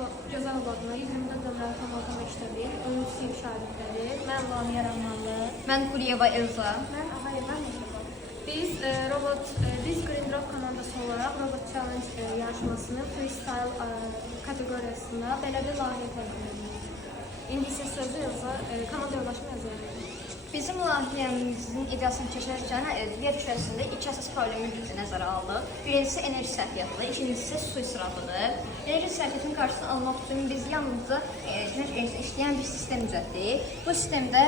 Gözəl Obadına 124 nömrəli tam məktəbin 10-cu sinif şagirdləri. Mən Lamiyə Rəhmanlı. Mən Quliyeva Elza. Mən Ağayeva Mehriban. Biz Green Drop komandası olaraq Robot Challenge yarışmasının freestyle kateqoriyasında belə bir layihə təqdim edirik. İndi isə sözü Elza, komanda yoldaşım Elza verir. Bizim layihəmizin ideyasını keçərkən digər içərisində iki əsas problemi nəzərə aldıq. Birincisi enerji sərfiyyatı, ikincisi isə su israfıdır. Enerji sərfiyyatının qarşısını almaq üçün biz yalnızca günəş enerjisi işləyən bir sistem düzəltdik. Bu sistemdə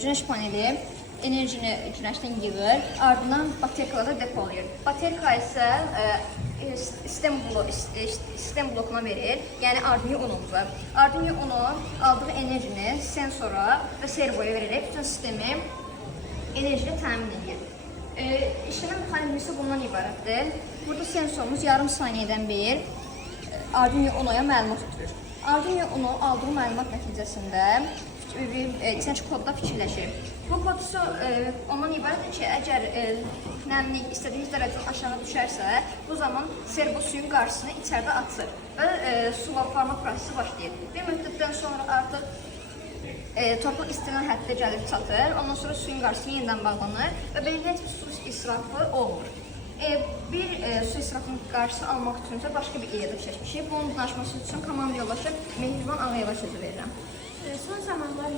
günəş paneli enerjini günəşdən yığır, ardından baterikalarda depolayır. Baterika isə sistem blokuna verir, yəni Arduino Uno'muza. Arduino Uno aldığı enerjini sensora və servoya verərək bütün sistemi enerjilə təmin edir. İşləmə mexanizmi bundan ibarətdir. Burada sensorumuz yarım saniyədən bir Arduino Uno'ya məlumat ötürür. Arduino Uno aldığı məlumat nəticəsində içəri kodda fikirləşir. Bu kod isə ondan ibarətdir ki, əgər nəmlik istədiyiniz dərəcədən aşağı düşərsə, bu zaman servo suyun qarşısını içəridə açır və su aparma prosesi başlayır. Bir müddətdən sonra artıq torpaq istənilən həddə gəlib çatır, ondan sonra suyun qarşısı yenidən bağlanır və beləliklə heç bir su israfı olmur. Bir su israfının qarşısı almaq üçün isə başqa bir ideya seçmişik. Bunun danışması üçün komanda yoldaşı Mehriban Ağayeva sözü verirəm. Son zamanlar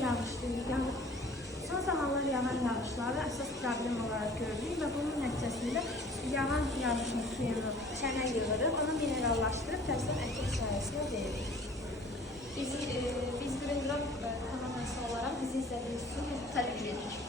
yağan yağışları əsas problem olaraq gördük və bunun nəticəsində yağan yağışın suyunu çənə yığırıq, onu minerallaşdırıb təzədən əkib sahəsinə veririk. Biz Green Drop komandası olaraq bizi izlədiyiniz üçün təşəkkür edirik.